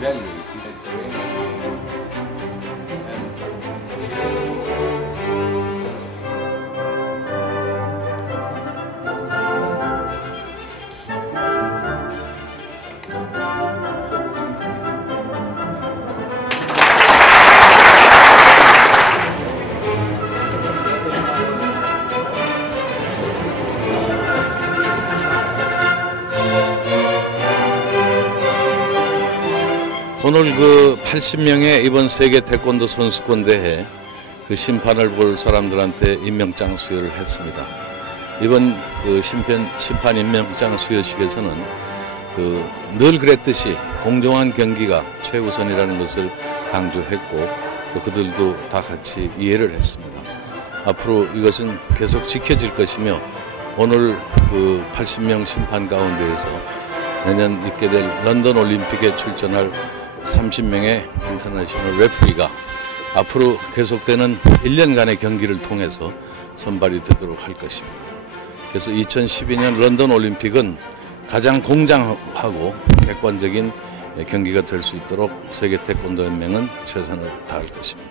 bello, il Mediterraneo. 오늘 그 80명의 이번 세계 태권도 선수권 대회 그 심판을 볼 사람들한테 임명장 수여를 했습니다. 이번 그 심판, 심판 임명장 수여식에서는 그 늘 그랬듯이 공정한 경기가 최우선이라는 것을 강조했고 또 그들도 다 같이 이해를 했습니다. 앞으로 이것은 계속 지켜질 것이며 오늘 그 80명 심판 가운데에서 내년 있게 될 런던 올림픽에 출전할 30명의 인터내셔널 레프리가 앞으로 계속되는 1년간의 경기를 통해서 선발이 되도록 할 것입니다. 그래서 2012년 런던 올림픽은 가장 공정하고 객관적인 경기가 될 수 있도록 세계 태권도 연맹은 최선을 다할 것입니다.